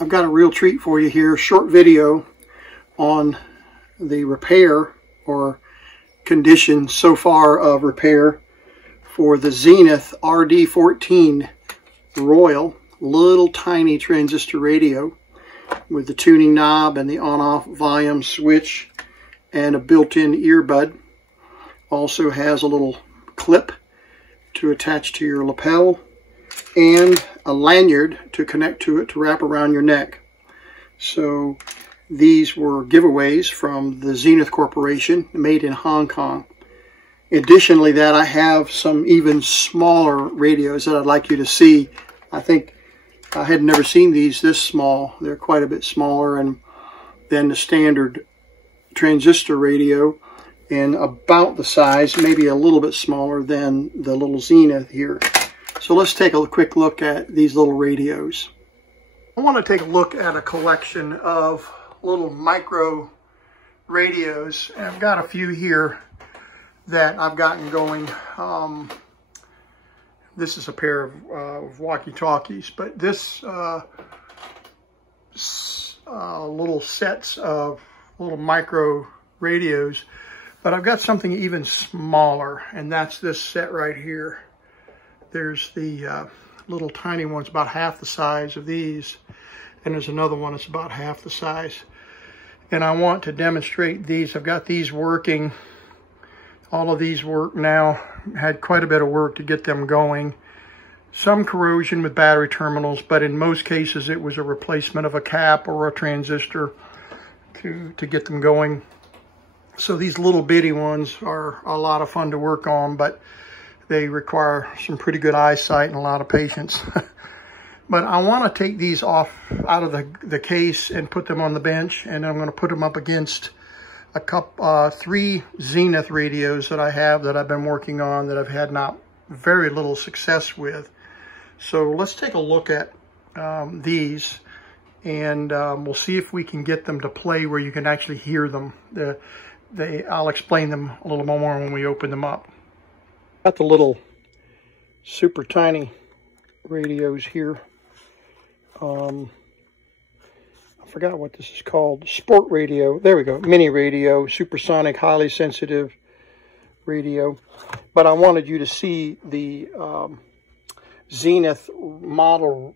I've got a real treat for you here. Short video on the repair or condition so far of repair for the Zenith RD14 Royal little tiny transistor radio with the tuning knob and the on-off volume switch and a built-in earbud. Also has a little clip to attach to your lapel and a lanyard to connect to it to wrap around your neck. So these were giveaways from the Zenith Corporation, made in Hong Kong. Additionally, that I have some even smaller radios that I'd like you to see. I think I had never seen these this small. They're quite a bit smaller than the standard transistor radio, and about the size, maybe a little bit smaller than the little Zenith here. So let's take a quick look at these little radios. I want to take a look at a collection of little micro radios. And I've got a few here that I've gotten going. This is a pair of walkie-talkies, but this little sets of little micro radios. But I've got something even smaller, and that's this set right here. There's the little tiny ones, about half the size of these, and there's another one that's about half the size. And I want to demonstrate these. I've got these working. All of these work now. Had quite a bit of work to get them going. Some corrosion with battery terminals, but in most cases it was a replacement of a cap or a transistor to get them going. So these little bitty ones are a lot of fun to work on, but they require some pretty good eyesight and a lot of patience. But I want to take these off out of the case and put them on the bench, and I'm going to put them up against three Zenith radios that I have that I've been working on that I've had very little success with. So let's take a look at these, and we'll see if we can get them to play where you can actually hear them. I'll explain them a little more when we open them up. Got the little super tiny radios here. I forgot what this is called. Sport radio. There we go. Mini radio, supersonic, highly sensitive radio. But I wanted you to see the Zenith model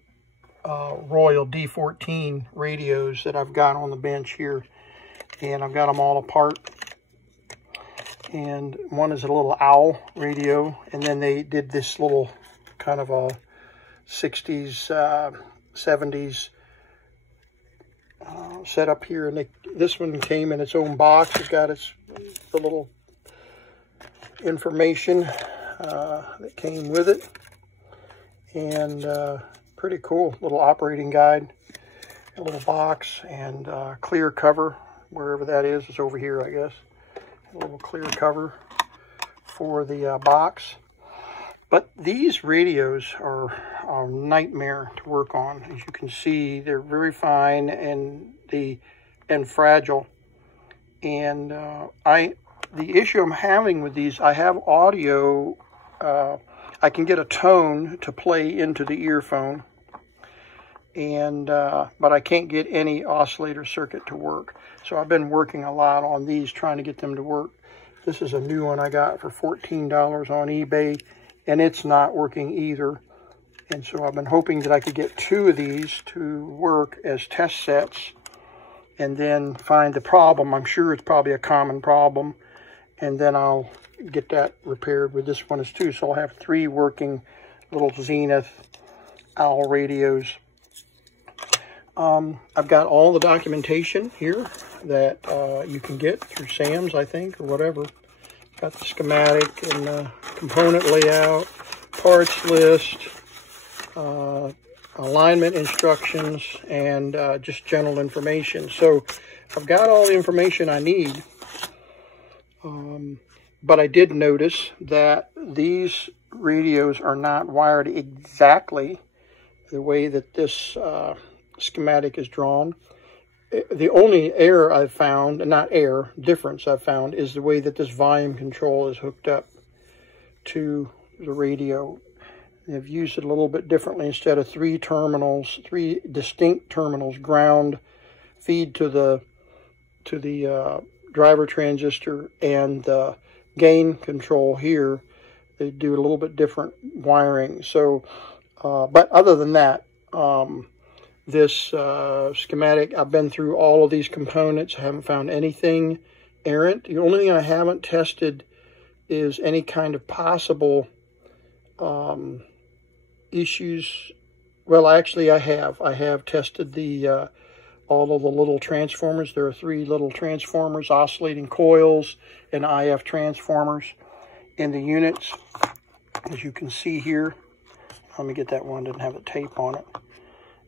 Royal D14 radios that I've got on the bench here. And I've got them all apart. And one is a little owl radio, and then they did this little kind of a 60s, 70s setup here. And this one came in its own box. It's got the little information that came with it, and pretty cool little operating guide, a little box, and clear cover, wherever that is. It's over here, I guess. A little clear cover for the box. But these radios are a nightmare to work on. As you can see, they're very fine and fragile. And the issue I'm having with these, I have audio. I can get a tone to play into the earphone, but I can't get any oscillator circuit to work. So I've been working a lot on these, trying to get them to work. This is a new one I got for $14 on eBay, and it's not working either. And so I've been hoping that I could get two of these to work as test sets and then find the problem. I'm sure it's probably a common problem, and then I'll get that repaired with this one as too. So I'll have three working little Zenith owl radios. I've got all the documentation here that you can get through Sam's, I think, or whatever. Got the schematic and the component layout, parts list, alignment instructions, and just general information. So I've got all the information I need. But I did notice that these radios are not wired exactly the way that this schematic is drawn. The only error I've found, difference I've found, is the way that this volume control is hooked up to the radio. They've used it a little bit differently. Instead of three distinct terminals, ground, feed to the driver transistor, and the gain control here, they do a little bit different wiring. So, but other than that, this schematic, I've been through all of these components. I haven't found anything errant. The only thing I haven't tested is any kind of possible issues. Well, actually, I have tested the all of the little transformers. There are 3 little transformers, oscillating coils, and IF transformers in the units, as you can see here. Let me get that one, didn't have the tape on it.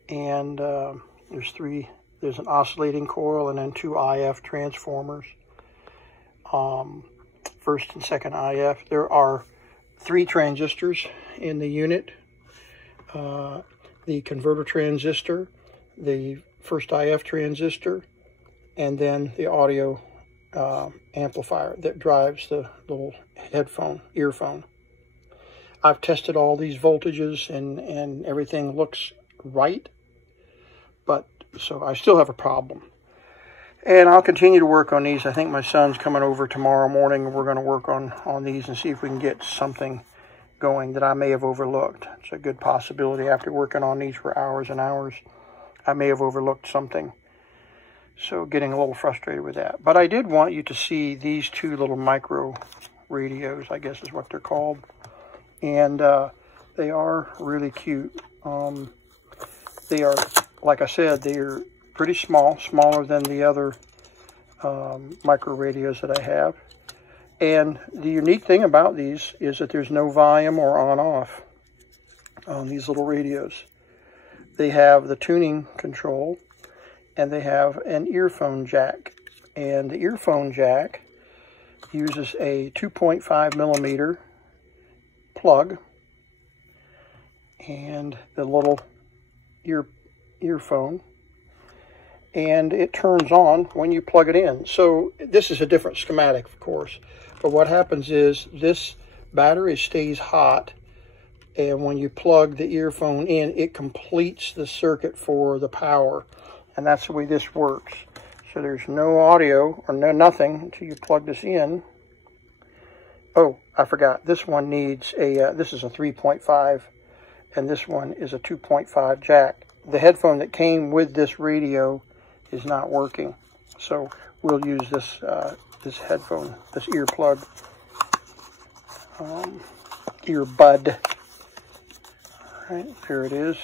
And there's an oscillating coil and then 2 IF transformers. First and second IF. There are 3 transistors in the unit. The converter transistor, the first IF transistor, and then the audio amplifier that drives the little earphone. I've tested all these voltages and everything looks right, but so I still have a problem. And I'll continue to work on these. I think my son's coming over tomorrow morning, and we're going to work on these and see if we can get something going that I may have overlooked. It's a good possibility. After working on these for hours and hours, I may have overlooked something. So getting a little frustrated with that. But I did want you to see these 2 little micro radios, I guess is what they're called. And they are really cute. They are, like I said, they're pretty small, smaller than the other micro radios that I have. And the unique thing about these is that there's no volume or on-off on these little radios. They have the tuning control, and they have an earphone jack. And the earphone jack uses a 2.5 millimeter plug and the little earphone, and it turns on when you plug it in. So this is a different schematic, of course, but what happens is this battery stays hot, and when you plug the earphone in, it completes the circuit for the power, and that's the way this works. So there's no audio or nothing until you plug this in. Oh, I forgot, this one needs a this is a 3.5 and this one is a 2.5 jack. The headphone that came with this radio is not working, so we'll use this this headphone, this earplug, earbud. All right, there it is.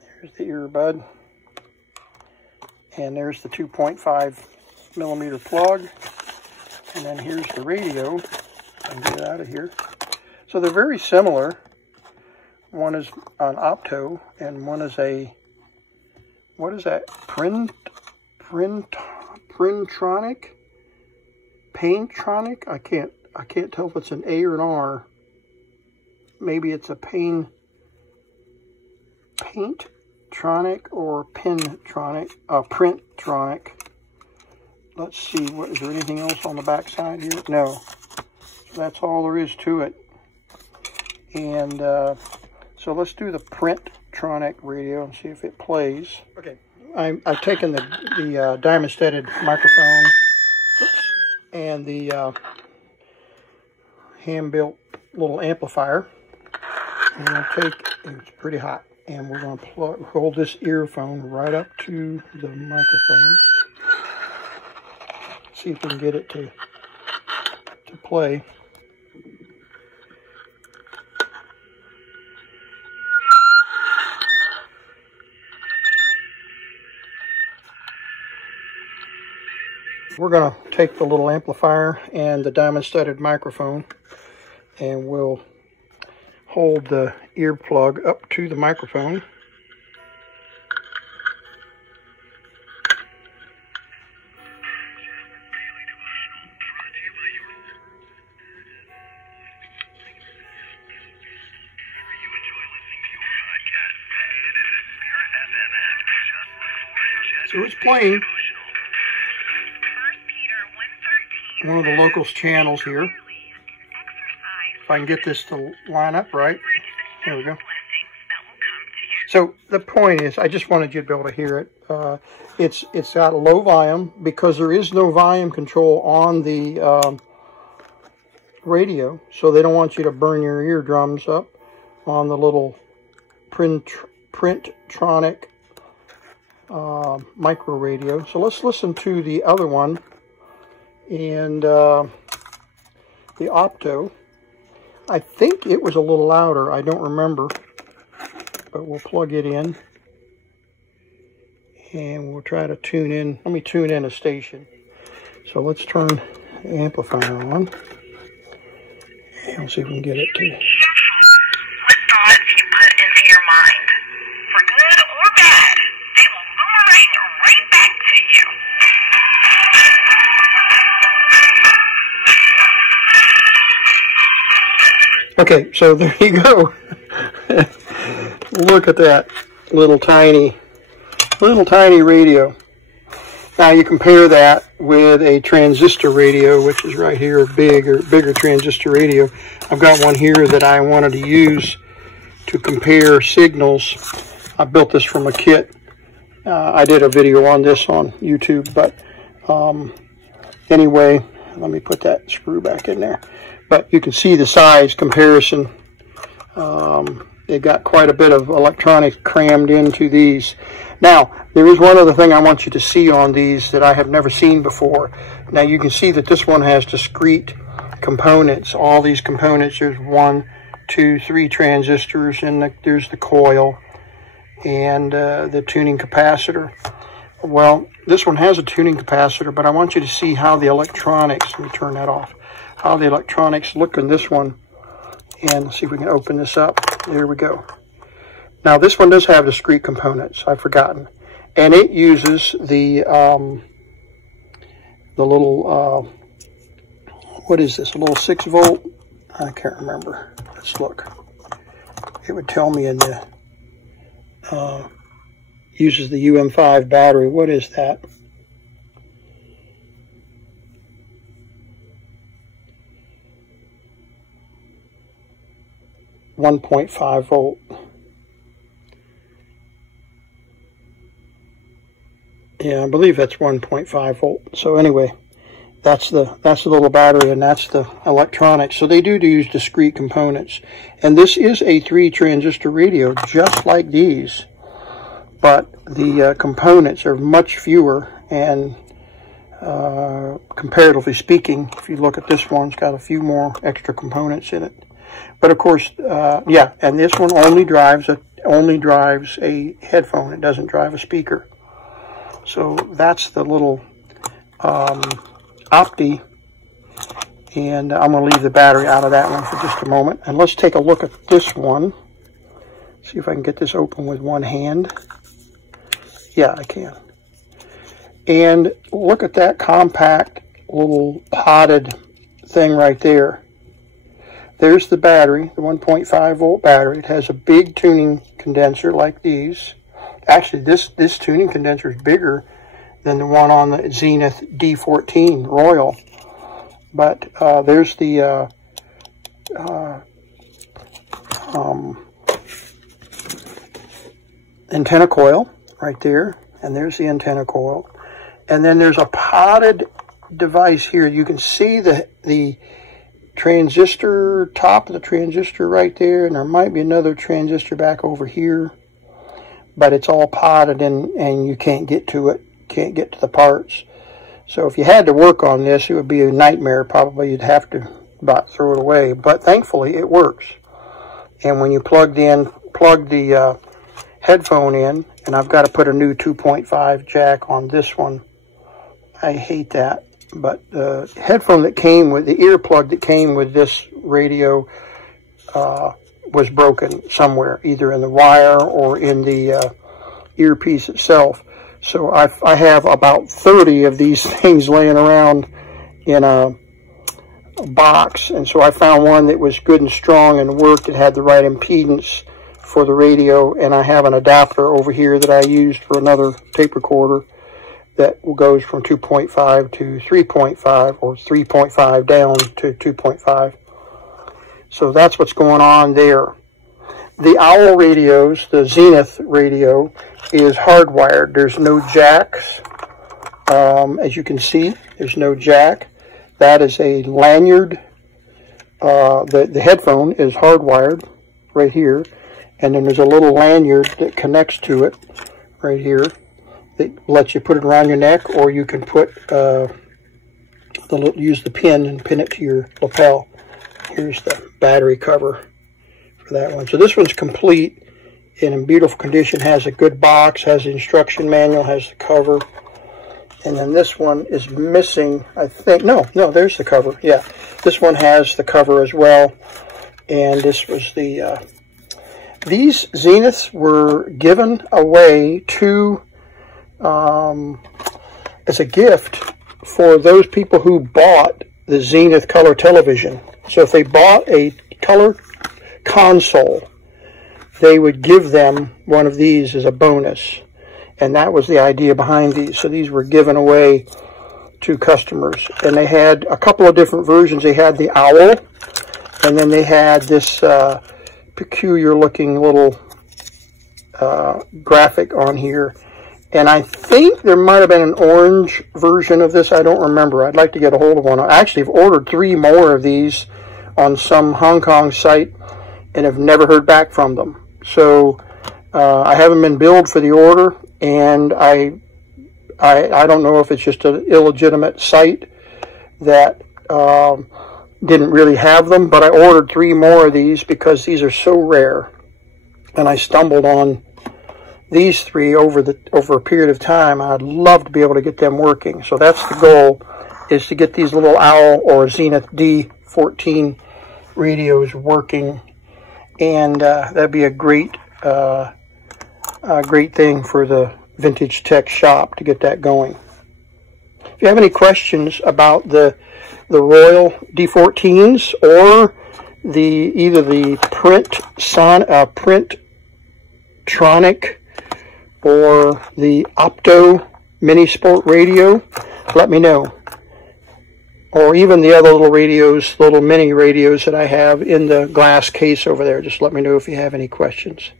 There's the earbud, and there's the 2.5 millimeter plug, and then here's the radio. I can get it out of here. So they're very similar. One is an opto, and one is a, what is that? Paintronic? I can't tell if it's an A or an R. Maybe it's a Paintronic or Pintronic, Printronic. Let's see, what is there anything else on the back side here? No. So that's all there is to it. And so let's do the Printronic radio and see if it plays. Okay, I've taken the diamond-studded microphone and the hand-built little amplifier, and it's pretty hot, and we're going to hold this earphone right up to the microphone. See if we can get it to play. We're going to take the little amplifier and the diamond-studded microphone, and we'll hold the earplug up to the microphone. So it's playing one of the locals channels here, I can get this to line up right. There we go. So the point is, I just wanted you to be able to hear it. It's got a low volume because there is no volume control on the radio, so they don't want you to burn your eardrums up on the little Printronic micro radio. So let's listen to the other one, and the Opto. I think it was a little louder. I don't remember, but we'll plug it in and we'll try to tune in. Let me tune in a station. So let's turn the amplifier on and see if we can get it to. Be careful what thoughts you put into your mind. For good or bad, they will boomerang right back to you. Okay, so there you go. Look at that little tiny radio. Now you compare that with a transistor radio, which is right here, bigger transistor radio. I've got one here that I wanted to use to compare signals. I built this from a kit. I did a video on this on YouTube, but anyway, let me put that screw back in there. But you can see the size comparison. It got quite a bit of electronics crammed into these. Now, there is one other thing I want you to see on these that I have never seen before. Now, you can see that this one has discrete components. All these components, there's 1, 2, 3 transistors, and there's the coil and the tuning capacitor. Well, this one has a tuning capacitor, but I want you to see how the electronics, let me turn that off, how the electronics look in this one. And let's see if we can open this up. There we go. Now this one does have discrete components. I've forgotten, and it uses the little what is this? A little 6-volt? I can't remember. Let's look. It would tell me in the uses the UM5 battery. What is that? .5 volt. Yeah, I believe that's 1.5 volt. So anyway, that's the little battery, and that's the electronics. So they do use discrete components. And this is a 3 transistor radio, just like these, but the components are much fewer, and comparatively speaking, if you look at this one, it's got a few more extra components in it. But of course, yeah, and this one only drives a headphone. It doesn't drive a speaker. So that's the little Opti, and I'm going to leave the battery out of that one for just a moment. And let's take a look at this one. See if I can get this open with one hand. Yeah, I can. And look at that compact little potted thing right there. There's the battery, the 1.5 volt battery. It has a big tuning condenser like these. Actually, this tuning condenser is bigger than the one on the Zenith D14 Royal. But there's the antenna coil right there, and there's the antenna coil. And then there's a potted device here. You can see the transistor, top of the transistor right there, and there might be another transistor back over here, but it's all potted and you can't get to it, can't get to the parts. So if you had to work on this, it would be a nightmare. Probably you'd have to about throw it away, but thankfully it works. And when you plug the headphone in, and I've got to put a new 2.5 jack on this one. I hate that. But the headphone that came with, the earplug that came with this radio was broken somewhere, either in the wire or in the earpiece itself. So I have about 30 of these things laying around in a box. And so I found one that was good and strong and worked. It had the right impedance for the radio. And I have an adapter over here that I used for another tape recorder that goes from 2.5 to 3.5 or 3.5 down to 2.5. So that's what's going on there. The OWL radios, the Zenith radio, is hardwired. There's no jacks. As you can see, there's no jack. That is a lanyard. The headphone is hardwired right here. And then there's a little lanyard that connects to it right here that lets you put it around your neck, or you can put use the pin and pin it to your lapel. Here's the battery cover for that one. So this one's complete and in beautiful condition. Has a good box, has the instruction manual, has the cover. And then this one is missing, I think. No, there's the cover. Yeah, this one has the cover as well. And this was the... these Zeniths were given away to as a gift for those people who bought the Zenith color television. So if they bought a color console, they would give them one of these as a bonus. And that was the idea behind these. So these were given away to customers. And they had a couple of different versions. They had the OWL, and then they had this peculiar looking little graphic on here. And I think there might have been an orange version of this. I don't remember. I'd like to get a hold of one. I actually have ordered 3 more of these on some Hong Kong site and have never heard back from them. So I haven't been billed for the order, and I don't know if it's just an illegitimate site that didn't really have them, but I ordered 3 more of these because these are so rare. And I stumbled on these 3 over a period of time. I'd love to be able to get them working. So that's the goal, is to get these little OWL or Zenith D14 radios working. And that'd be a great thing for the Vintage Tech shop to get that going. If you have any questions about the Royal D14s or either the Printtronic or the Opto Mini Sport radio, let me know. Or even the other little radios, little mini radios that I have in the glass case over there. Just let me know if you have any questions.